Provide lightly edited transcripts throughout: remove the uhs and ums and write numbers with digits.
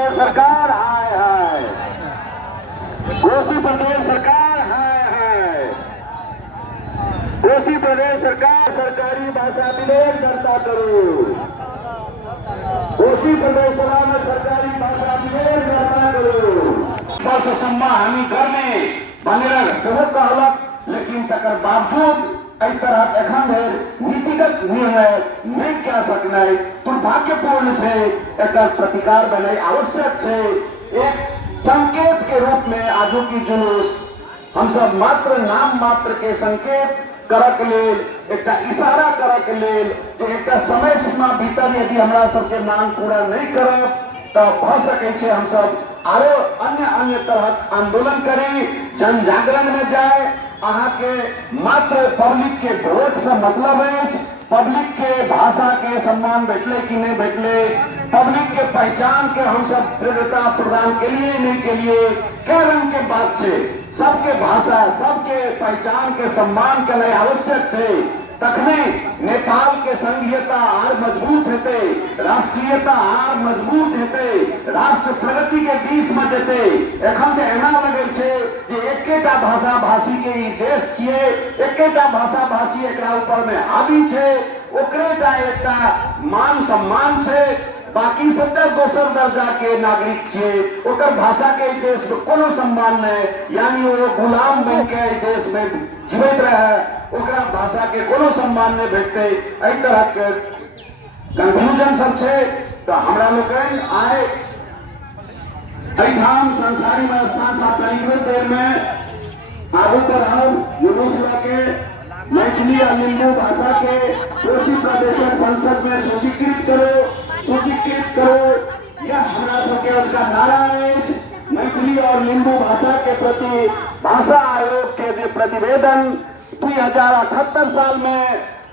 प्रदेश सरकार हाय हाय, कोशी प्रदेश सरकार हाय हाय, कोशी प्रदेश सरकार सरकारी भाषा विलेन दर्ता करो, कोशी प्रदेश में सरकारी भाषा विलेन दर्ता करो। वर्षसम्म हामी गर्ने भनेर सबक कहलक, लेकिन तकर बावजूद एहि तरह एखन धरि नीतिगत निर्णय नहीं कह सकना दुर्भाग्यपूर्ण है। एकर प्रतिकार भेनाइ आवश्यक है। एक संकेत के रूप में आजू की जुलूस हम सब मात्र नाम मात्र के संकेत करक लेल, एक इशारा करक लेल कि एक समय सीमा भीतर यदि हमरा सबके मांग पूरा नहीं करब तो भ सकै छै हम सब आरो अन्य अन्य तरह आंदोलन करी, जन जागरण में जाए। अहाँ के मात्र पब्लिक के वोट से मतलब है, पब्लिक के भाषा के सम्मान भेटले कि नहीं भेटले, पब्लिक के पहचान के हम सब दृढ़ता प्रदान के लिए नहीं के लिए कई रंग के बात है। सबके भाषा सबके पहचान के सम्मान के लिए आवश्यक है। तखने नेपाल के संघीयता आर मजबूत हेते, राष्ट्रीयता आर मजबूत हेते, राष्ट्र प्रगति के दिश में जेते। एखन जे एना लगे छे जे एकेटा भाषा भाषी के ई देश छिए, एकेटा भाषा भाषी एकरा ऊपर में हावी छे, ओकरेटा एकटा मान सम्मान छे, बाकी सब दोसर दर्जा के नागरिक छे, ओकर भाषा के देश में कोनो सम्मान नहीं, यानी वो गुलाम बन के देश में जीवित रहे, ओकरा भाषा के कोनो सम्मान नहीं भेटते। एहि तरह के कंक्लूजन सब छे। तो हमरा लोकन आए एठाम संसारी में स्थान सा करीब देर में आगू पर हम जुलूस के मैथिली और लिंबू भाषा के कोशी प्रदेश संसद में सूचीकृत करो। यह हमरा सबके उसका नारा है। मैथिली और लिंबू भाषा के प्रति भाषा आयोग के जो प्रतिवेदन 2078 साल में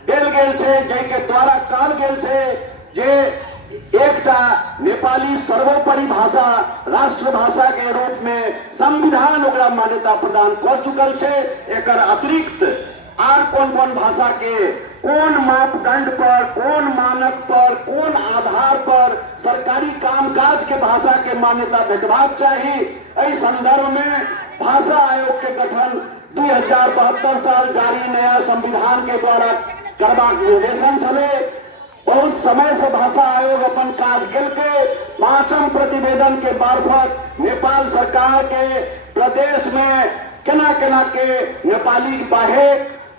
देल गेल छे, जैके द्वारा कहल गेल छे जे एकटा नेपाली सर्वोपरि भाषा राष्ट्र भाषा के रूप में संविधान ओकरा मान्यता प्रदान कर चुकल छे। एकर अतिरिक्त आर कौन कौन भाषा के कौन मापदंड पर, कौन मानक पर, कौन आधार पर सरकारी कामकाज के भाषा के मान्यता भेटबाक चाहिए। इस संदर्भ में भाषा आयोग के गठन 2072 साल जारी नया संविधान के द्वारा करबाक निर्देशन छले। बहुत समय से भाषा आयोग अपन काज केलकै। 5म प्रतिवेदन के मार्फत नेपाल सरकार के प्रदेश में केना केना के नेपाली बाहेक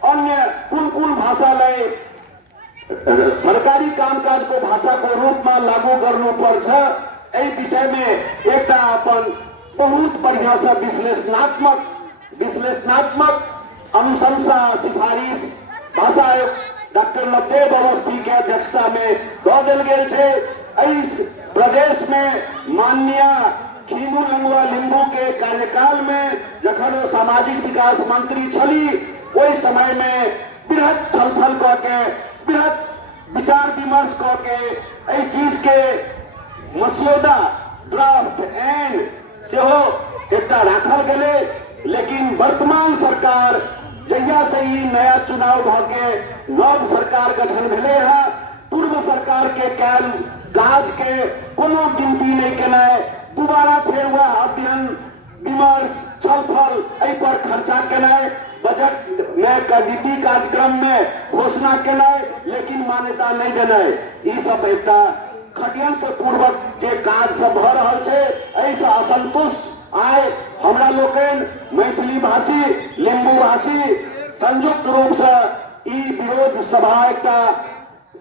अन्य कुन भाषा लय सरकारी कामकाज को भाषा को रूप में लागू करना पर्छ। एहि विषय में एक अपन बहुत बढ़िया से विश्लेषणात्मक अनुशंसा सिफारिश भाषा आयोग डॉक्टर नवदेव अवस्थी के अध्यक्षता में दऽ देल गेल छे। इस प्रदेश में माननीय खीमू लंगवा लिंबू के कार्यकाल में जखन वो सामाजिक विकास मंत्री छली, वही समय में बृहद छलफल करके, बृहद विचार विमर्श करके एहि चीज के मसौदा ड्राफ्ट एंड सेहो एकटा राखल गेले। लेकिन वर्तमान सरकार जहिया से ही नया चुनाव भके नव सरकार गठन भेले है, पूर्व सरकार के कैल काज के कोनो गिनती नहीं केना, दोबारा फिर हुआ अध्ययन विमर्श छलफल एहि पर खर्चा केना, बजट में नीति कार्यक्रम में घोषणा केना, लेकिन मान्यता नहीं देना। ई सब एक षड्यंत्र पूर्वक जे काज सब भ रहल छे, एहि से असंतुष्ट आए हमरा लोकन मैथिली भाषी लिंबू भाषी संयुक्त रूप से ई विरोध सभा एकटा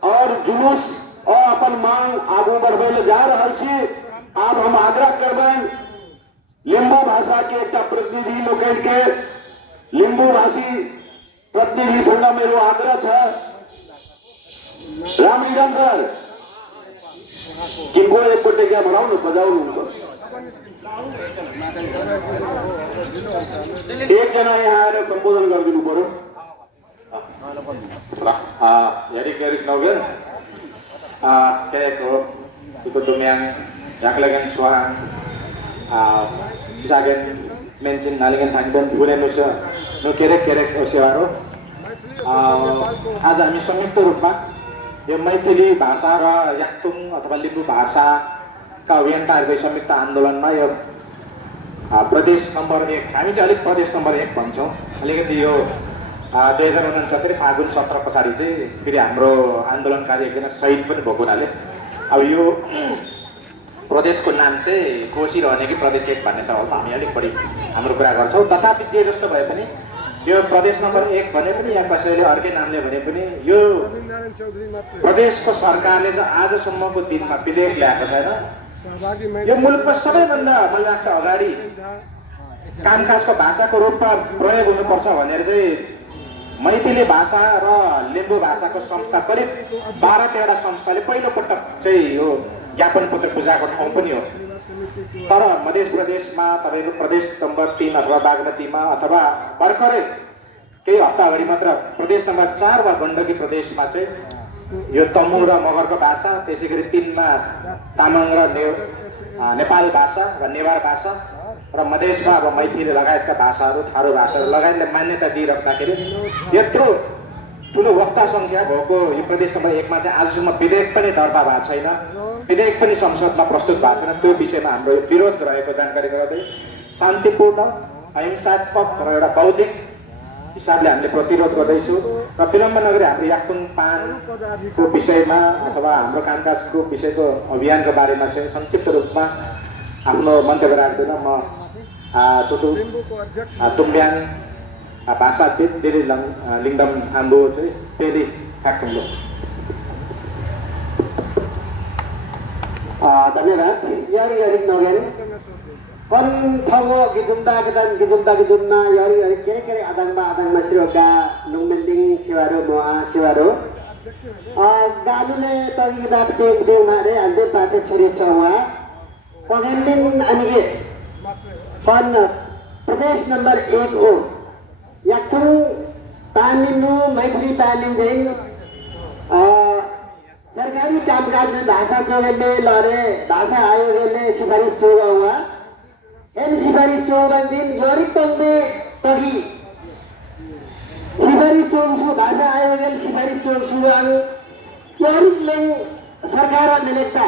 और जुलूस और अपन मांग आगू बढ़बे ले जा रहल छी। आब हम आग्रह करबन लिंबू भाषा के एक प्रतिनिधि लोकन के, लिंबू भाषी प्रतिनिधि संघ में जो आग्रह है, रामलिंगम सर किनको एक कोटे क्या बढ़ाओ ना बजाओ उनको। एक जना यहाँ आएर संबोधन गरिदिनु पर्यो। Jadi Erik Nogel, kayak ikut tumiang yang lagi suara, bisa kan mention nalingan hangban bukan nusa, nu kerek osiaro. आज हामी संयुक्त रूपमा यो मैथिली भाषा र याक्तुङ अथवा लिम्बू भाषा का अभियन्ताहरूको संयुक्त आन्दोलनमा यो प्रदेश नम्बर 1 हामी चाहिँ अलिक प्रदेश नम्बर 1 भन्छौँ। अलिकति यो 2069 फागुन 17 पछाडि चाहिँ फेरि हाम्रो आन्दोलनकारी एकजना शहीद पनि भएको हुनाले अब यो प्रदेशको नाम चाहिँ कोशी रहने कि प्रदेश 1 भन्ने छ। हामी अलिक बढी हाम्रो कुरा गर्छौँ। तथापि जे जस्तो भए पनि यो प्रदेश नम्बर 1 भने पनि या कसैले अर्कै नामले भने पनि यो प्रदेशको सरकारले त आजसम्मको दिनमा विधेयक ल्याएको छैन। यो मुलुकको सबैभन्दा मलाई लाग्छ अगाडि कामकाजको भाषाको रूपमा प्रयोग हुनुपर्छ भनेर चाहिँ मैथिली भाषा र लिम्बू भाषाको संस्था करिब 12-13 संस्थाले पहिलोपटक चाहिँ यो ज्ञापन पत्र बुझाएको ठाउँ पनि हो। तर मध्य प्रदेशमा तपाईँको प्रदेश नम्बर 3 अथवा बागमतीमा अथवा भर्खरै केही हप्ता अगाडि मात्र प्रदेश नम्बर 4 वा गण्डकी प्रदेशमा चाहिँ यो तमु र मगरको भाषा, त्यसै गरी 3 मा तामाङ र नेपाल भाषा वा नेवार भाषा र मधेसमा अब मैथिली लगायतका भाषाहरू, थारू भाषाहरू लगायतले मान्यता दिइराख्दाखेरि यत्रो ठुलो वक्ता सङ्ख्या भएको यो प्रदेश नम्बर 1 मा चाहिँ आजसम्म विधेयक पनि दर्ता भएको छैन, विधेयक पनि संसदमा प्रस्तुत भएको छैन। त्यो विषयमा हाम्रो विरोध रहेको जानकारी गराउँदै शान्तिपूर्ण, अहिंसात्मक र एउटा बौद्धिक हिसाबले हामीले प्रतिरोध गर्दैछौँ र विलम्ब नगरी हाम्रो याक्थुङ पानको विषयमा अथवा हाम्रो कामकाजको विषयको अभियानको बारेमा चाहिँ संक्षिप्त रूपमा आफ्नो मन्तव्य राख्दैन। म तुम्ब्याङ भाषाविद डेली लिङदम आम्बो चाहिँ पेली फ्याक्टुङलो। धन्यवाद। यारी यारी again kon thawo gidumda gidumna yari kere adangma siroga nungmending siwaro moa siwaro galule tagi dapte de mare ande pate suri chawa kongending anige kon प्रदेश नंबर 1 हो याक्थुङ पालिनु मैथिली पालिन जैन सरकारी कामकाज भाषा चौबे लरे भाषा आयोगले सिफारिस चौबा हुआ एन सिफारिस चौबा दिन योरिक तंबे तगी सिफारिस चौसु भाषा आयोगले सिफारिस चौसु वांग योरिक लेंग सरकार मिलेक्ता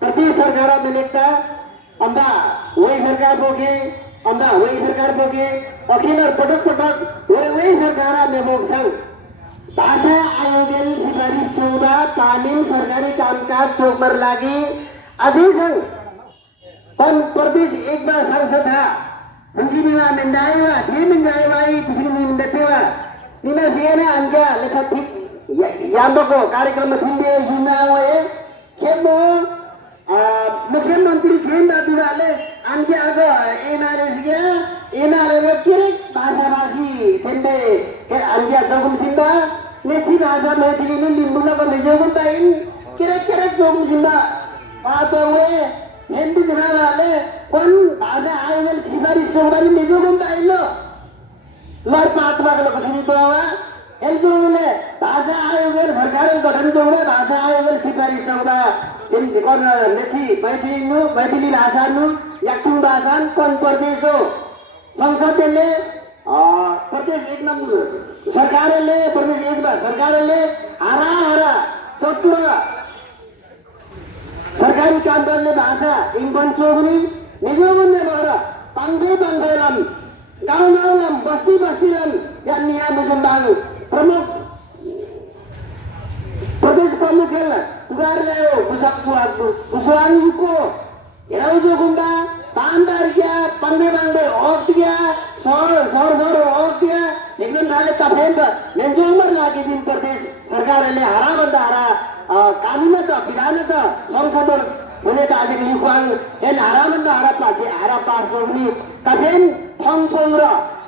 प्रदेश सरकार मिलेक्ता अंबा वही सरकार बोके अंबा वही सरकार बोके अखिल और पटक वही सरकार में बोक संग भाषा आयोगले सिफारिस चौबा तालिम सरकारी कामकाज चौबर लागी अधिसंग पन प्रदेश 1 बार सांसद था हंसी बिवा मिंदाएवा थे मिंदाएवा ही पिछली मिंदतेवा निमा सियाना अंका लेखा ठीक यांबो को कार्यक्रम में थिंदे युना हुए खेमो मुख्यमंत्री खेम बादुराले अंके आगो एनाले सिया एनाले रक्तिरे भाषा भाषी थिंदे के अंकिया जोगुम सिंबा नेची भाषा मैथिली ने लिम्बुला को निजोगुम बाइन किरे जोगुम सिंबा बातो हुए हिंदी दिना वाले कौन भाषा आयोगल सिफारिश चौबारी निजोगुम बाइन लो लड़ पातवा के लोग सुनी तो हुआ एलजोगले भाषा आयोगल सरकार गठन चौबे भाषा आयोगल सिफारिश चौबा इन कौन नेची मैथिली भाषा नु याक्थुङ भाषा कौन प्रदेश हो संसद ले प्रदेश 1 नंबर सरकारले प्रदेश 1 बा सरकारले हरा चतुर सरकारी काम गर्ने भाषा इंगन चौगुनी निजोगुन्ने भएर पाङ्गेलम गाउँ बस्तीलम या निया मुजुम्बाङ प्रमुख प्रदेश प्रमुख पुगार ल्यायो कुसवाङको हेराउजो गुम्बा पान्दारिया पंगे बांगे औरत गया सौर औरत गया लेकिन नाले तफेंब मेंजोमर लागे दिन प्रदेश सरकार ले हरा बंदा हरा कानून त विधान त संसद हुने त आज लिखवाङ एन हरा बंदा हरा पाछे हरा पास होनी तफेन फंगपोङ र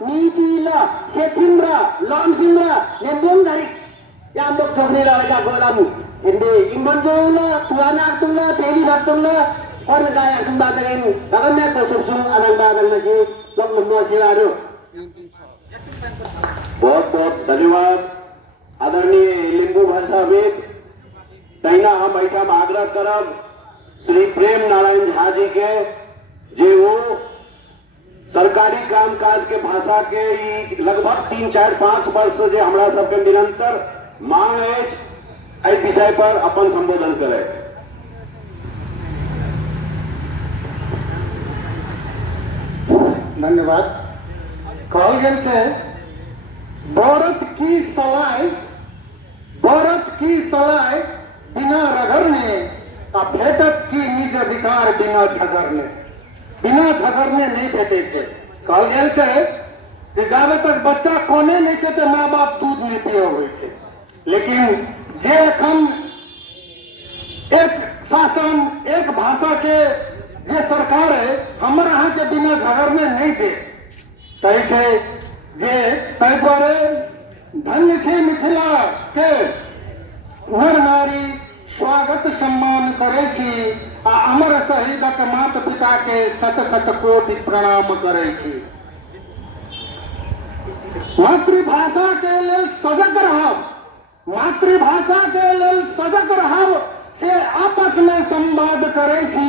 नीति ल सेथिम र लमसिम र नेबोङ धारी या लोग ठोकने लगा गोलामु एंडे इंगन ल पुराना तुंगा पेली भक्तुंगा और लगाया तुम बात करेंगे अगर मैं तो सब सुन अलग बात में से लोग लम्बा सेवा रो बहुत धन्यवाद आदरणीय लिंबू भाषाविद तैना हम ऐठा में आग्रह करब श्री प्रेम नारायण झा जी के जे वो सरकारी कामकाज के भाषा के लगभग 3, 4, 5 वर्ष से जो हमरा सबके निरंतर मांग है विषय पर अपन संबोधन करे। धन्यवाद। कहल गेल छै बरत की सलाह बिना रगड़ने आ भेटत की निज अधिकार बिना झगड़ने। बिना झगड़ने नहीं भेटे छै। कहल गेल छै कि जाबे तक बच्चा कोने नहीं छै तो माँ बाप दूध नहीं पियाबै छै। लेकिन जे एखन एक शासन एक भाषा के जे सरकार है हमर अहाँ के बिना झगड़ने नहीं दे तय छै जे तै दुआरे धन्य छै मिथिला के नर नारी स्वागत सम्मान करे छी आ अमर शहीदक मात पिता के शत शत कोटि प्रणाम करे छी। मातृभाषा के लेल सजग रहब, मातृभाषा के लेल सजग रहब से आपस में संवाद करे छी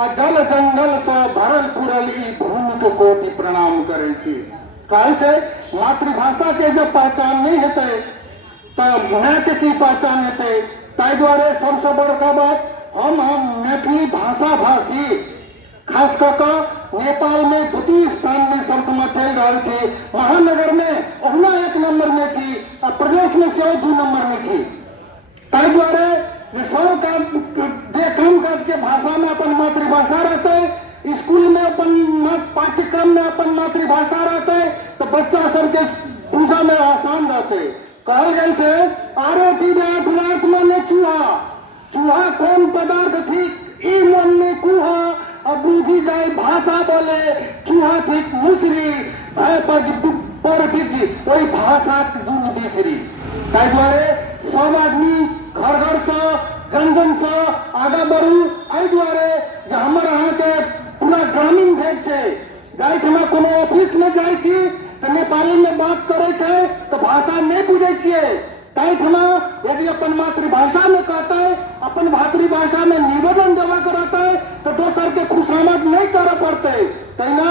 आ जल जंगल से भरल पुरल ई भूमि के कोटि प्रणाम करे छी। कहै छै मातृभाषा के जब पहचान नहीं हेतै तो माय के की पहचान हेतै। ताहि दुआरे सबसे बड़का बात हम मैथिली भाषा भाषी खास कऽ नेपाल में द्वितीय स्थान में सर्वप्रथम चल रहा है। महानगर में ओहना 1 नंबर में छी आ प्रदेश में से 2 नंबर में छी। ताहि दुआरे सब काम काज के भाषा में अपन मातृभाषा रहते, स्कूल में अपन पाठ्यक्रम में अपन मातृभाषा रहते तो बच्चा सबके पूजा में आसान रहते। कहल गेल छै आरो की लाख में चूहा, चूहा कौन पदार्थ थी ई मन में कुहा अब बूझी जाए भाषा बोले चूहा थी मुसरी भय पर वही भाषा दून बिसरी। ताहि दुआरे सब आदमी घर घर से जन जन से आगा बढ़ू। एहि दुआरे जे हमर अहाँ के पूरा ग्रामीण भेद छै जाहिठमा कोनो ऑफिस में जाइ छी तो नेपाली में बात करे छै तो भाषा नहीं बुझे छियै। ताहिठमा यदि अपन मातृभाषा में कहते अपन मातृभाषा में निवेदन जमा कराते तो दोसर के खुशामद नहीं करे पड़ते। तहिना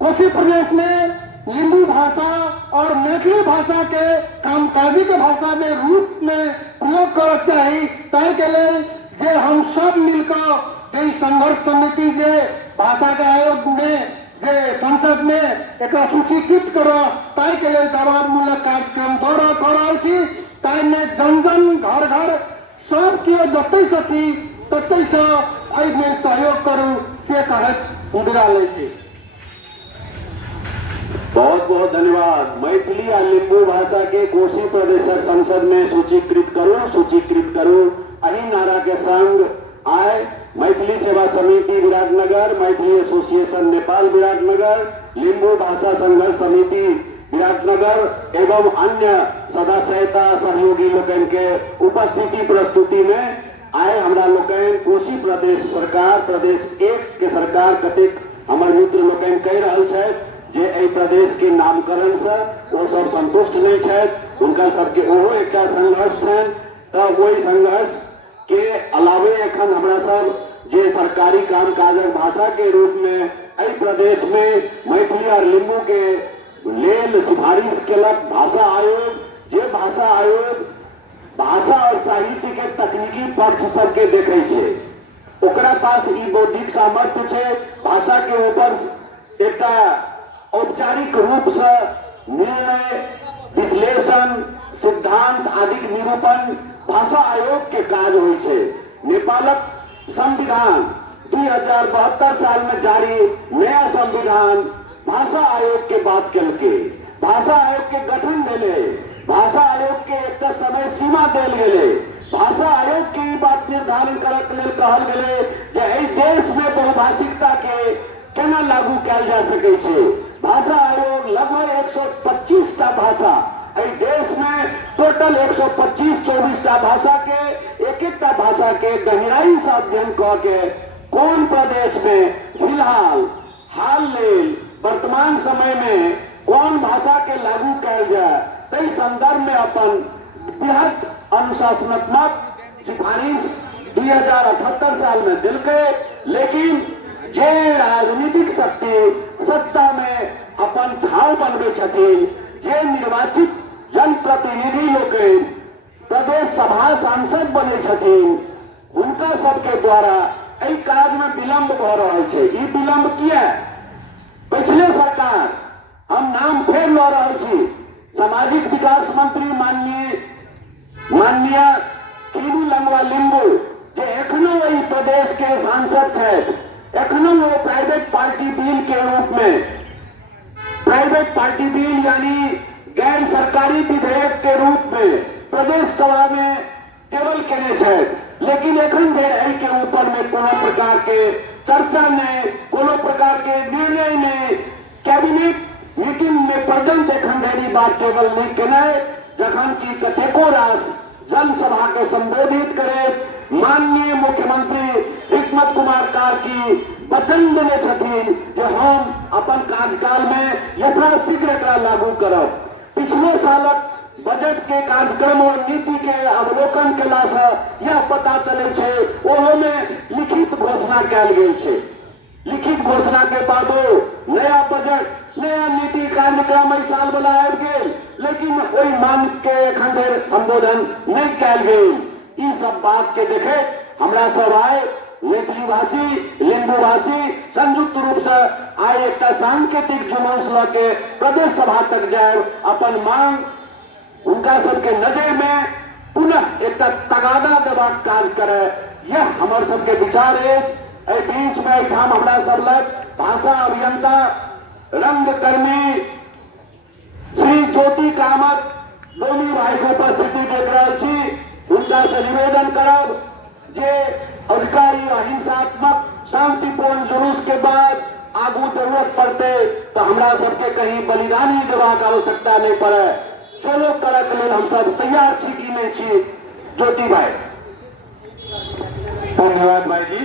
कोशी प्रदेश में लिंबू भाषा और मैथिली भाषा के कामकाजी के भाषा में रूप में प्रयोग करना चाहिए। ताहि के लेल जे हम सब मिलकर संघर्ष समिति जे भाषा के आयोग में जे संसद में एक सूचीकृत करो ताहि के लेल दबावमूलक कार्यक्रम कर रहल छी। ताहि में जन जन घर घर सब केओ जतै से छी ततै से एहि में सहयोग करू से कहैत विदा लै छी। बहुत बहुत धन्यवाद। मैथिली आ लिंबू भाषा के कोशी प्रदेशक संसद में सूचीकृत करू। एही नारा के संग आय मैथिली सेवा समिति विराटनगर, मैथिली एसोसिएशन नेपाल विराटनगर, लिंबू भाषा संघर्ष समिति विराटनगर एवं अन्य सदस्यता सहयोगी लोकन के उपस्थिति प्रस्तुति में आय हमरा लोकन कोशी प्रदेश सरकार प्रदेश 1 के सरकार कतेक हमर मित्र लोकन कहि रहल छथि जे एहि प्रदेश के नामकरण से वो सब संतुष्ट नहीं छथि। उनका सबके ओहो एकटा संघर्ष छनि तो वही संघर्ष के अलावे एखन हमरा सब जे सरकारी काम काजक भाषा के रूप में एहि प्रदेश में मैथिली और लिंबू के लेल सिफारिश केलक भाषा आयोग। जे भाषा आयोग भाषा और साहित्य के तकनीकी पक्ष सबके देखे छे ओकरा पास ई बौद्धिक सामर्थ्य छे भाषा के ऊपर एक औपचारिक रूप से निर्णय विश्लेषण सिद्धांत आदि निरूपण भाषा आयोग के काज होय छे। नेपालक संविधान 2072 साल में जारी नया संविधान भाषा आयोग के बात केलके। भाषा आयोग के गठन भेले, भाषा आयोग के एक समय सीमा देल गेले, भाषा आयोग की बात निर्धारण करक लेल कहल गेले जे एहि देश में बहुभाषिकता के केना लागू कयल जा सकै छै। भाषा आयोग लगभग 125 टा भाषा एहि देश में टोटल 125-24 टा भाषा के एक भाषा के गहराई से अध्ययन क के कौन प्रदेश में फिलहाल हाल लेल वर्तमान समय में कौन भाषा के लागू कयल जाए ताहि संदर्भ में अपन बृहद अनुशासनात्मक सिफारिश 2078 साल में दिलके। लेकिन जे राजनीतिक शक्ति सत्ता में अपन ठाव बनबे छथिन, जे निर्वाचित जनप्रतिनिधि लोग प्रदेश सभा सांसद बने छथिन उनका सबके द्वारा एहि काज में विलंब भ रहल छै। ई विलंब किया पिछले सरकार हम नाम फेर लऽ रहल छी सामाजिक विकास मंत्री माननीय कीनू लंगवा लिंबू जे एखनो एहि प्रदेश के सांसद छथि, एखनो वो प्राइवेट पार्टी बिल के रूप में, प्राइवेट पार्टी बिल यानी गैर सरकारी विधेयक के रूप में प्रदेश सभा में टेबल केने छथि, लेकिन एखन धरि एहि के ऊपर में कोनो प्रकार के चर्चा नहीं, कोनो प्रकार के निर्णय नहीं, कैबिनेट मीटिंग में पर्यंत एखन धरि बात टेबल नहीं केने, जखन की कतेको रास जनसभा के संबोधित करे माननीय मुख्यमंत्री हिकमत कुमार कार्की वचन देने छथिन जे हम अपन कार्यकाल में यथाशीघ्र एकरा लागू करब। पिछले सालक बजट के कार्यक्रम और नीति के अवलोकन केला से यह पता चले छे ओहो में लिखित घोषणा कैल गेल छे। लिखित घोषणा के बादो नया बजट नया नीति कार्यक्रम एहि साल वाला आबि गेल, लेकिन ओहि मांग के एखन धरि संबोधन नहीं कैल गेल। ई सब बात के देखे हमरा सब आए मैथिली भाषी लिंबू भाषी संयुक्त रूप से आए एक सांकेतिक जुलूस ल के प्रदेश सभा तक जाए, अपन मांग उनका सबके नजर में पुनः एक तगादा देबाक काज करे, यह हमार सबके विचार अछि। एहि बीच में एहिठाम हमरा सब लग भाषा अभियंता रंगकर्मी श्री ज्योति कामत दोनों भाई को उपस्थिति देख रहे छी, उनका से निवेदन करब जे अधिकारी अहिंसात्मक शांतिपूर्ण जुलूस के बाद आगू जरूरत पड़ते तो हमरा सबके कहीं बलिदानी देबाक आवश्यकता नहीं पड़े, सेहो करय के लेल हम सब तैयार छी कि नहीं छी। ज्योति भाई। धन्यवाद भाई जी।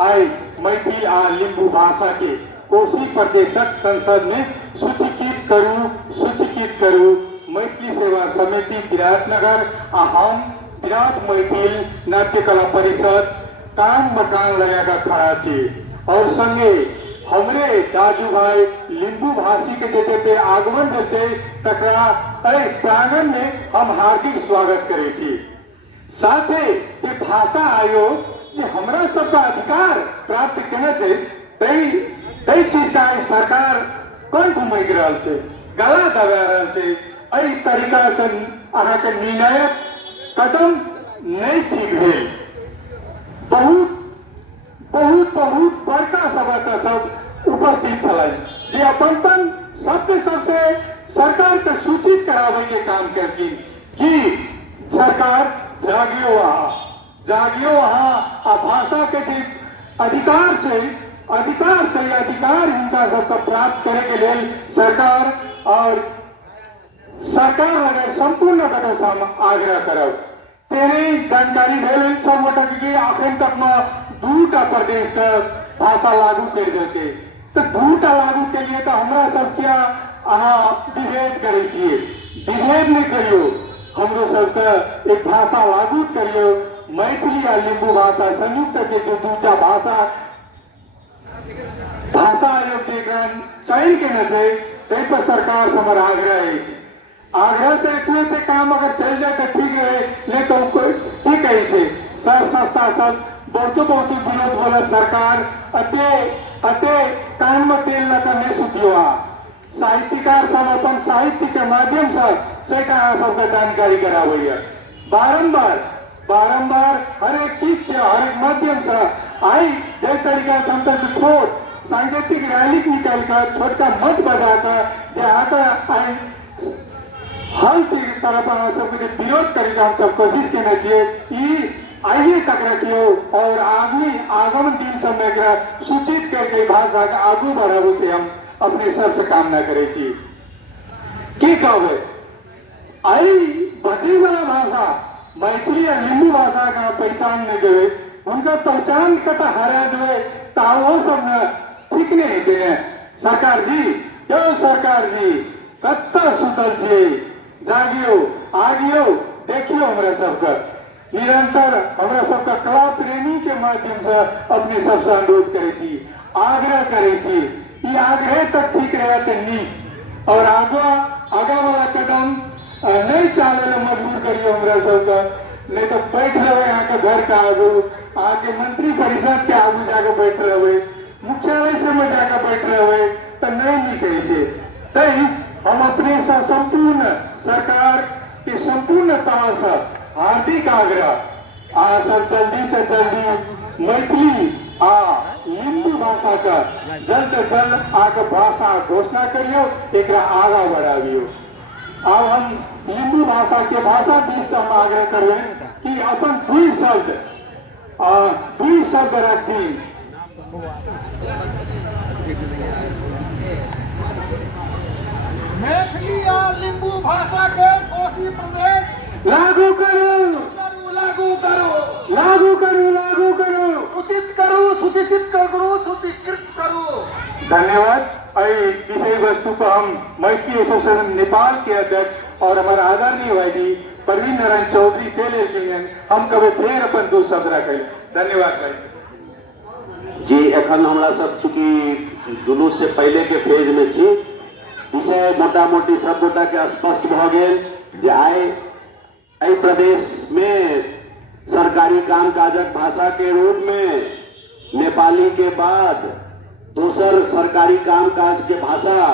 आई मैथिली आ लिंबू भाषा के कोशी प्रदेशक संसद में सूचीकृत करू मैथिली सेवा समिति विराटनगर आ हम विराट मैथिल नाट्य कला परिषद कान मकान लगाकर खड़ा छी और संगे हमरे दाजू भाई लिंबू भाषी के जते आगमन छै तकरा एहि प्रांगण में हम हार्दिक स्वागत करे छी। साथे जे भाषा आयोग जे हमरा सबका अधिकार प्राप्त केने छै तै चीज का सरकार कोई घुमैक रहल छै, गला दबा रहल छै, एहि तरीका से अहाँ के निर्णायक कदम नहीं ठीक भेल। बहुत बहुत बहुत बड़का सभा का सब उपस्थित छल जे अपन सबके सरकार के सूचित करावे के काम करथिन कि सरकार जागियो अहाँ आ भाषा के जे अधिकार छै अधिकार हिनका सबके प्राप्त करे के लेल सरकार लगे संपूर्ण गोटे हम आग्रह करब। तेरे जानकारी भेल सब गोटे के अखन तक में 2टा प्रदेश के भाषा लागू कर देते तो 2टा लागू के लिए तो हमरा सबके अहाँ विभेद करे छिए, विभेद नहीं करियो, हमरो सबके एक भाषा लागू करियो। मैथिली आ लिंबू भाषा संयुक्त के जो 2टा भाषा आयोग के चयन केने छै तै पर सरकार से हमर आग्रह से एतने से काम अगर चल जाए तो ठीक रहे, नहीं तो ठीक है सर संस्था सब बहुत विरोध बोला सरकार अते कान में तेल लगा नहीं सुतियो। साहित्यकार सब अपन साहित्य के माध्यम से सबके जानकारी करावे बारंबार हर एक चीज के हर एक माध्यम से आई जै तरीका से हम छोट सांकेतिक रैली निकाल कर छोटका मत बजाकर आई हर तरफ सबके विरोध करके हम सब कोशिश करना चाहिए आइए तक रखियो और आगामी दिन सब में सूचित करके भाषा के आगू बढ़ाबू से हम अपने सबसे कामना करे छी। की कहबे आई बचे वाला भाषा मैथिली और लिंबू भाषा का पहचान नहीं देवे, उनका पहचान कता हरा देवे तो सब ठीक नहीं देने। सरकार जी कत सुतल छे, जागियो आगियो देखियो हमरा सबका निरंतर हमरा सबका कला प्रेमी के माध्यम से अपने सबसे अनुरोध करे छी, आग्रह करे छी, ये आग्रह तक ठीक रहे तो नीक और आगा वाला कदम नहीं चाले मजबूर करियो हमरा सबका, नहीं तो बैठ रहे यहाँ के घर का आगू आके मंत्री परिषद के आगू जाके बैठ रहे मुख्यालय से में जाकर बैठ रहे हुए तो नहीं निकले छे। तई हम अपने संपूर्ण सरकार के संपूर्ण तरह से हार्दिक आग्रह आ सब जल्दी से जल्दी मैथिली आ लिंबू भाषा का जल्द से जल्द आगे भाषा घोषणा करियो, एक आगा बढ़ावियो। अब हम लिंबू भाषा के भाषा बीच से हम आग्रह करें कि अपन दुई शब्द रखी मैथिली और लिंबू भाषा के कोसी प्रदेश लागू करो, लागू करो, लागू करो, लागू करो, सूचित करो, सूचित करो, सूचीकृत करो। धन्यवाद। विषय वस्तु को हम मैत्री एसोसिएशन नेपाल के अध्यक्ष और हमारा आदरणीय भाई प्रवीण नारायण चौधरी चले गए, हम कभी फिर अपन दो शब्द रखे। धन्यवाद भाई जी। एखन हमरा सब चूंकि जुलूस से पहले के फेज में छी, विषय मोटा मोटी सब गोटा के स्पष्ट भ गेल जे आइ प्रदेश में सरकारी कामकाजक भाषा के रूप में नेपाली के बाद दोसर सरकारी कामकाज के भाषा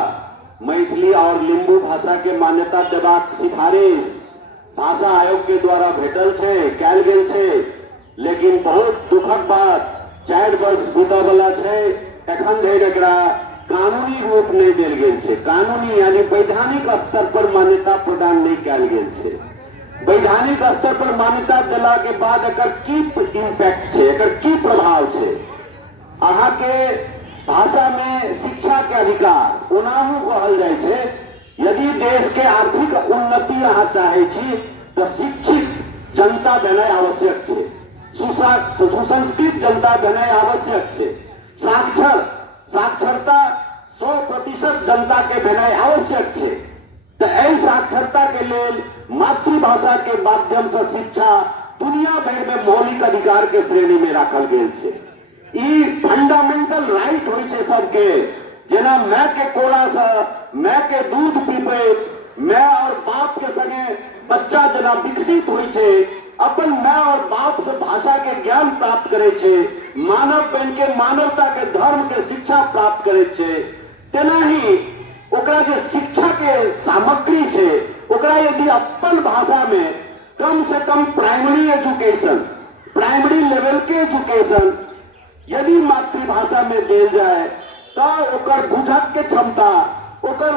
मैथिली और लिंबू भाषा के मान्यता देबाक सिफारिश भाषा आयोग के द्वारा भेटल छे, कैल गेल छे। लेकिन बहुत दुखक बात 4 वर्ष बीतय वाला छे, एखन धरि एकरा कानूनी रूप नहीं देल गेल छे। कानूनी यानी वैधानिक स्तर पर मान्यता प्रदान नहीं कैल गेल छे। वैधानिक स्तर पर मान्यता देला के बाद एकर की इम्पैक्ट छे, एकर की प्रभाव छे। अहाँ के भाषा में शिक्षा के अधिकार ओनाहू कहल जाय छे। यदि देश के आर्थिक उन्नति अहाँ चाहे छी तो शिक्षित जनता भेनाइ आवश्यक छे, सुसंस्कृत जनता भेनाइ आवश्यक छे, साक्षरता 100% जनता के भेनाइ आवश्यक छे। तो एहि साक्षरता के लेल मातृभाषा के माध्यम से शिक्षा दुनिया भर में मौलिक अधिकार के श्रेणी में राखल गेल छे। ई फंडामेंटल राइट होय छे सबके। जेना माय के कोड़ा से माय के दूध पीबे, माय और बाप के संगे बच्चा जेना विकसित होय छे, अपन माय और बाप से भाषा के ज्ञान प्राप्त करे छे, मानव बन के मानवता के धर्म के शिक्षा प्राप्त करे छे, तेना ही ओकरा जे शिक्षा के सामग्री छे ओकरा यदि अपन भाषा में कम से कम प्राइमरी एजुकेशन, प्राइमरी लेवल के एजुकेशन यदि मातृभाषा में देल जाए तो ओकर बुझक के क्षमता, ओकर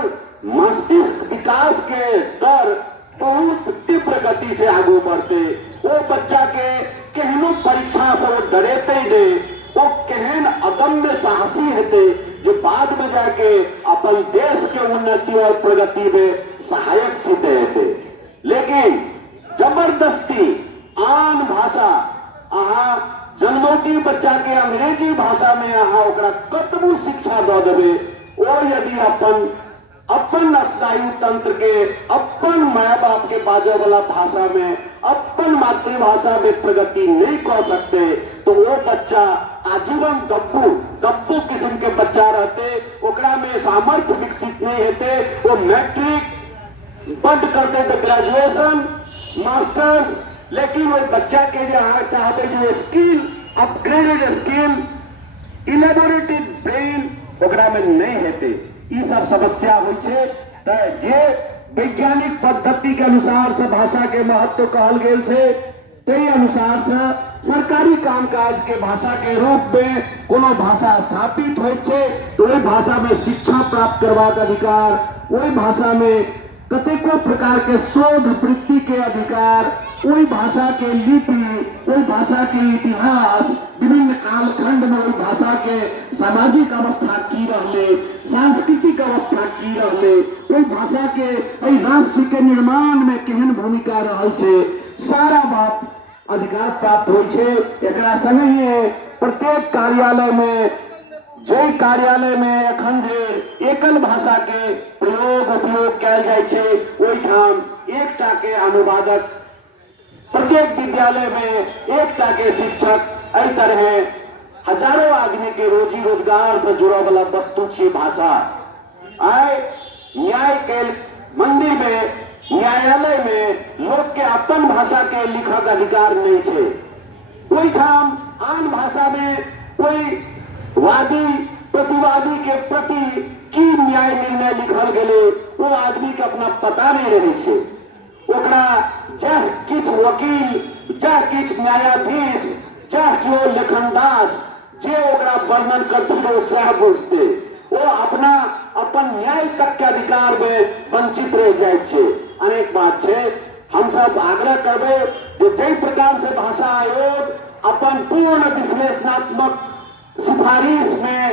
मस्तिष्क विकास के दर बहुत तीव्र गति से आगे बढ़ते। वो बच्चा के केहनो परीक्षा से वो डरेते नहीं, वो केहन अदम्य साहसी हेते जो बाद में जाके अपन देश के उन्नति और प्रगति में सहायक सिद्ध हेते। लेकिन जबरदस्ती आन भाषा अहाँ जन्मौटी बच्चा के अंग्रेजी भाषा में अहाँ ओकरा कतबो शिक्षा दऽ देबे, ओ यदि अपन स्नायु तंत्र के अपन माय बाप के बाजे वाला भाषा में अपन मातृभाषा में प्रगति नहीं कर सकते तो वो बच्चा आजीवन गप्पू किस्म के बच्चा रहते, ओकरा में सामर्थ्य विकसित नहीं होते। वो मैट्रिक बंद करते तो ग्रेजुएशन मास्टर्स, लेकिन वो बच्चा के जो चाहते जो skill upgraded skill elaborated brain ओकरा में नहीं हेते। ई सब समस्या होय छे। त जे वैज्ञानिक पद्धति के अनुसार से भाषा के महत्व कहल गेल छे, तै अनुसार से सरकारी कामकाज के भाषा के रूप में कोनो भाषा स्थापित होय छे तो ओहि भाषा में शिक्षा प्राप्त करबाक अधिकार, ओहि भाषा में कतेको प्रकार के शोध वृत्ति के अधिकार, वही भाषा के लिपि, वही भाषा के इतिहास, विभिन्न कालखंड में वही भाषा के सामाजिक अवस्था की रहले, सांस्कृतिक अवस्था की रहले, वही भाषा के वही राष्ट्र के निर्माण में केहन भूमिका रहल छे, सारा बात अधिकार प्राप्त होय छे। एकरा संगे प्रत्येक कार्यालय में जय कार्यालय में अखन जे एकल भाषा के प्रयोग उपयोग कैल जाय छे, ओहिठाम एकटा के अनुवादक, प्रत्येक विद्यालय में एकटा के शिक्षक, एहि तरह हजारों आदमी के रोजी रोजगार से जुड़ा वाला वस्तु छे भाषा। आय न्याय के मंदिर में न्यायालय में लोग के अपन भाषा के लिखक अधिकार नहीं छे। ओहिठाम आन भाषा में कोई वादी प्रतिवादी के प्रति की न्याय निर्णय लिखल गेले वो आदमी के अपना पता नहीं रहे छे। ओकरा जह किछ वकील, जह किछ न्यायाधीश, जह कियो लेखनदास जे ओकरा वर्णन करते सह बुझते वो अपना अपन न्याय तक के अधिकार में वंचित रह जाए छे। अनेक बात छे। हम सब आग्रह करबे जे जै प्रकार से भाषा आयोग अपन पूर्ण विश्लेषणात्मक सिफारिश में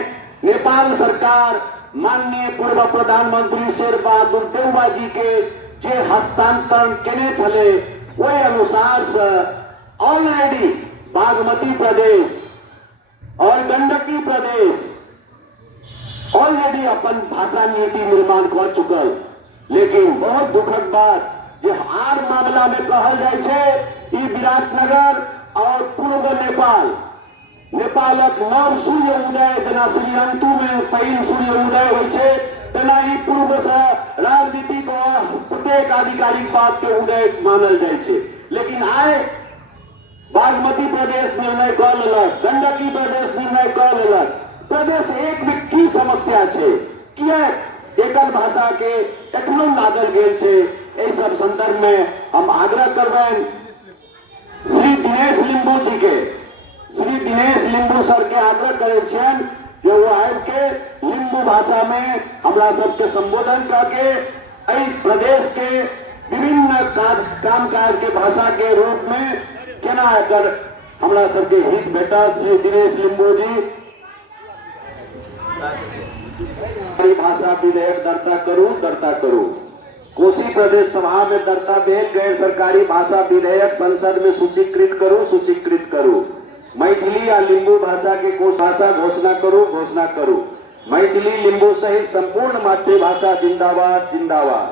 नेपाल सरकार माननीय पूर्व प्रधानमंत्री शेरबहादुर देउवा जी के जे हस्तांतरण केने छले वही अनुसार से ऑलरेडी बागमती प्रदेश और गंडकी प्रदेश ऑलरेडी अपन भाषा नीति निर्माण कर चुकल। लेकिन बहुत दुखद बात जे आर मामला में कहल जाए छे ई विराटनगर और पूर्व नेपालक नव सूर्य उदय जेना श्रीअंतु में पहिल सूर्य उदय होइ छे तेना ही पूर्व से राजनीतिक और प्रत्येक आधिकारिक बात के उदय मानल जाए छे। लेकिन आए बागमती प्रदेश निर्णय कर लेलक, गंडकी प्रदेश निर्णय कर लेलक। प्रदेश एक में की समस्या छे, किया एकल भाषा के एखनो लादल गेल छे। एहि सब संदर्भ में हम आग्रह करबेन श्री दिनेश लिंबू जी के, श्री दिनेश लिंबू सर के आग्रह करे छन कि वो आबि के लिंबू भाषा में हमरा सबके संबोधन करके एहि प्रदेश के विभिन्न कामकाज के भाषा के रूप में केना एकर हमरा सबके हित भेटत। श्री दिनेश लिंबू जी भाषा विधेयक दर्ता करू। कोसी प्रदेश सभा में दर्ता भेल गैर सरकारी भाषा विधेयक संसद में सूचीकृत करू। मैथिली या लिंबू भाषा के कोश भाषा घोषणा करू। मैथिली लिंबू सहित संपूर्ण मातृभाषा जिंदाबाद।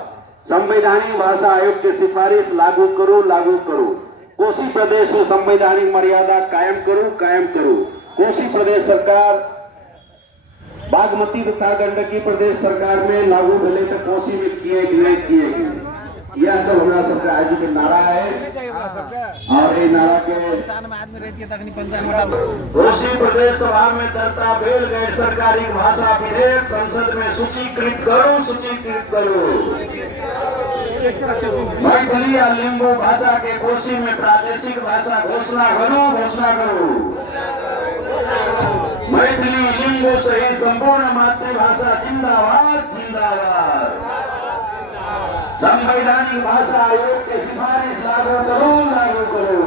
संवैधानिक भाषा आयोग के सिफारिश लागू करू। कोसी प्रदेश में संवैधानिक मर्यादा कायम करू। कोसी प्रदेश सरकार बागमती तथा गंडकी प्रदेश सरकार में लागू भेले तो कोसी में किए कि नहीं किए। यह सब हमरा सबके आज के नारा है और ये नारा के कोसी प्रदेश सभा में दर्ता भेल गैर सरकारी भाषा विधेयक संसद में सूचीकृत करू। मैथिली या लिंबू भाषा के कोसी में प्रादेशिक भाषा घोषणा करू। मैथिली लिंबू सहित संपूर्ण मातृभाषा जिंदाबाद। संवैधानिक भाषा आयोग के सिफारिश लागू करू।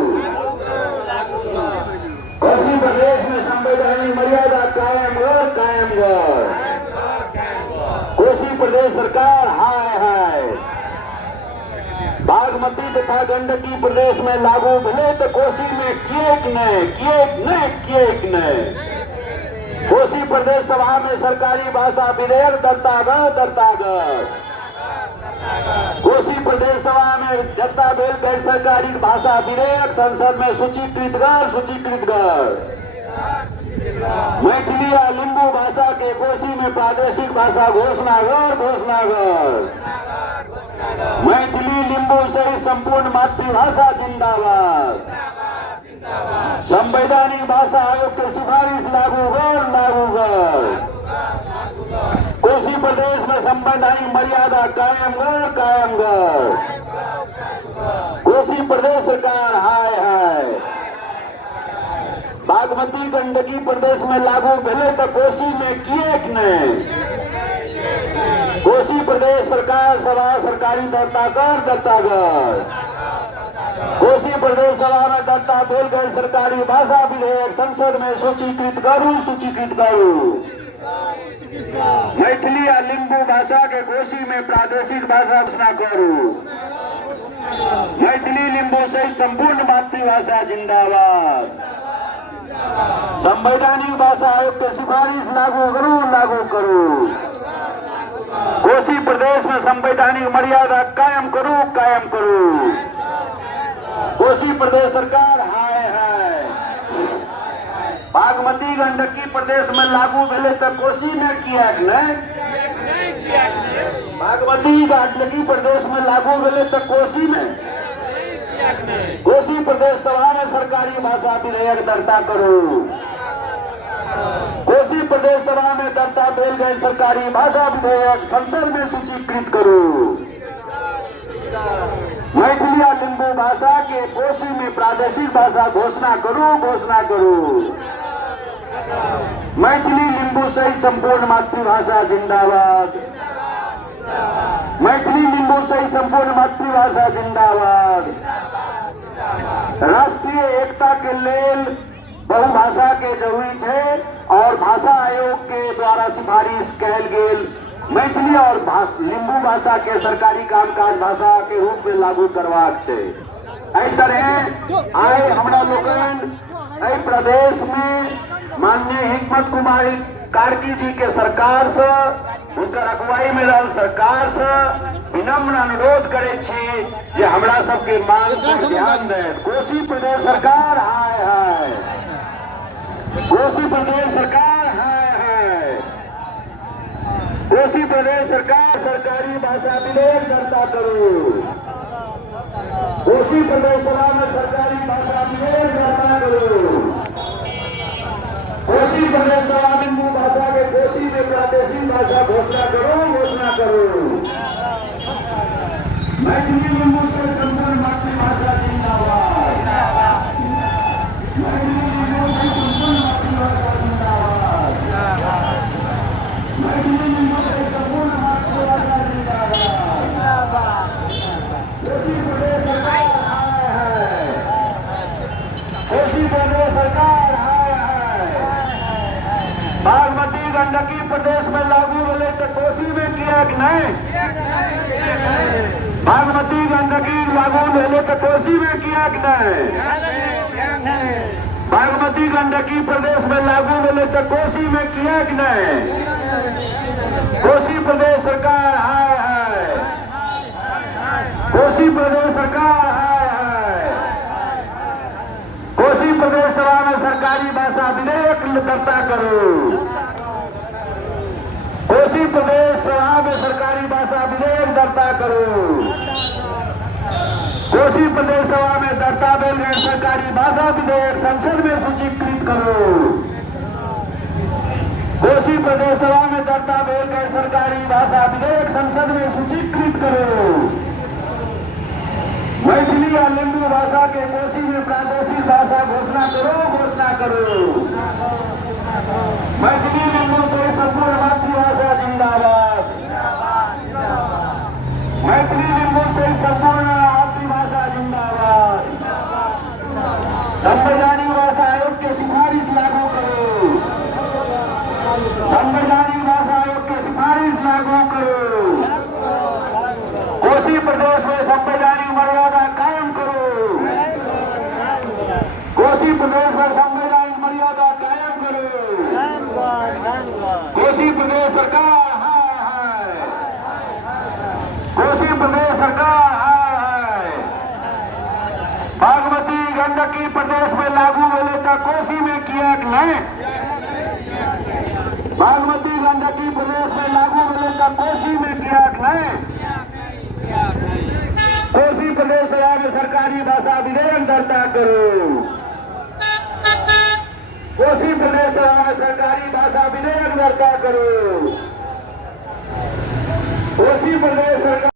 कोसी प्रदेश में संवैधानिक मर्यादा कायम कर। कोसी प्रदेश सरकार हाय बागमती तथा गंडकी प्रदेश में लागू भेले तो कोसी में किए कि नहीं। कोसी प्रदेश सभा में सरकारी भाषा विधेयक दर्ता कर। कोसी प्रदेश सभा में दर्ता भेल गैर सरकारी भाषा विधेयक संसद में सूचीकृत कर। मैथिली या लिंबू भाषा के कोसी में प्रादेशिक भाषा घोषणा कर। मैथिली लिंबू सहित संपूर्ण मातृभाषा जिंदाबाद। संवैधानिक भाषा आयोग के सिफारिश लागू कर। कोसी प्रदेश में संवैधानिक मर्यादा कायम कर। कोसी प्रदेश सरकार हाय बागमती गंडकी प्रदेश में लागू भेले तो कोसी में किए कि नहीं। कोसी प्रदेश सरकार सभा सरकारी दर्ता कर। कोसी प्रदेश सभा में दर्ता भेल गैर सरकारी भाषा विधेयक संसद में सूचीकृत करू। मैथिली या लिंबू भाषा के कोसी में प्रादेशिक भाषा घोषणा करू। मैथिली लिंबू सहित संपूर्ण मातृभाषा जिंदाबाद। संवैधानिक भाषा आयोग के सिफारिश लागू करू। कोसी प्रदेश में संवैधानिक मर्यादा कायम करू। कोसी प्रदेश सरकार हाय बागमती गंडकी प्रदेश में लागू भेले तो कोसी में किया कि नहीं। बागमती गंडकी प्रदेश में लागू भेले तो कोसी प्रदेश सभा में सरकारी भाषा विधेयक दर्ता करू। कोसी गए सरकारी भाषा विधेयक संसद में सूचीकृत करूं। मैथिली और लिंबू भाषा के कोशी में प्रादेशिक भाषा घोषणा करूं। मैथिली लिंबू सहित संपूर्ण मातृभाषा जिंदाबाद। मैथिली लिंबू सहित संपूर्ण मातृभाषा जिंदाबाद। राष्ट्रीय एकता के लेल बहुभाषा के जरूरी है और भाषा आयोग के द्वारा सिफारिश कैल गेल मैथिली और लिंबू भाषा के सरकारी कामकाज भाषा के रूप में लागू करवाक छै। एहि तरह आए हमरा लोकन एहि प्रदेश में माननीय हिकमत कुमार कार्की जी के सरकार से उनकर अगुवाई में रहल सरकार से विनम्र अनुरोध करे छी जे हमरा सबके मांग पर ध्यान दें। कोशी प्रदेश सरकार हाय हाय, कोशी प्रदेश सरकार हाय हाय, कोशी प्रदेश सरकार सरकारी भाषा विधेयक दर्ता करो। कोशी प्रदेश सभा में सरकारी भाषा विधेयक दर्ता करो। कोशी प्रदेश सभा लिंबू भाषा के कोशी में प्रादेशिक भाषा घोषणा करो। मैथिली लिंबू से संपूर्ण मातृभाषा जिंदाबाद। मैथिली लिंबू से संपूर्ण मातृभाषा जिंदाबाद। मैथिली लिंबू से संपूर्ण मातृभाषा जिंदाबाद। कोशी प्रदेश सरकार हाय हाय, कोशी प्रदेश सरकार हाय हाय। बागमती गंडकी प्रदेश में लागू होले तो कोशी में किया कि नहीं? बागमती गंडकी लागू होले तो कोशी में किया कि नहीं? बागमती गंडकी प्रदेश में लागू होले तो कोशी में किया कि नहीं? कोशी प्रदेश सरकार हाय हाय, कोशी प्रदेश सरकार हाय हाय। कोशी प्रदेश सभा में सरकारी भाषा विधेयक दर्ता करो। कोशी प्रदेश सभा में सरकारी भाषा विधेयक दर्ता करो। कोशी प्रदेश सभा में दर्ता भेल गए सरकारी भाषा विधेयक संसद में सूचीकृत करो। कोशी प्रदेश सभा में दर्ता भेल गए सरकारी भाषा विधेयक संसद में सूचीकृत करो। मैथिली और लिंबू भाषा के कोशी में प्रादेशिक भाषा घोषणा करो। मैथिली लिंबू से संपूर्ण मातृभाषा जिंदाबाद। मैथिली लिंबू से संपूर्ण मातृभाषा जिंदाबाद। संवैधानिक भाषा आयोग के सिफारिश लागू करो। संवैधानिक भाषा आयोग के सिफारिश लागू करो। कोशी प्रदेश में संवैधानिक मर्यादा कायम करो। कोशी प्रदेश में संवैधानिक मर्यादा कायम करो। कोशी प्रदेश सरकार हाय हाय, कोशी प्रदेश सरकार हाय हाय। बागमती गंडकी प्रदेश में लागू होले तो कोशी में किया कि नहीं? बागमती गंडकी प्रदेश में लागू होले तो कोशी में किया कि नहीं? कोशी प्रदेश सभा में सरकारी भाषा विधेयक दर्ता करो। कोशी प्रदेश सभा में सरकारी भाषा विधेयक दर्ता करो। कोशी प्रदेश सरकार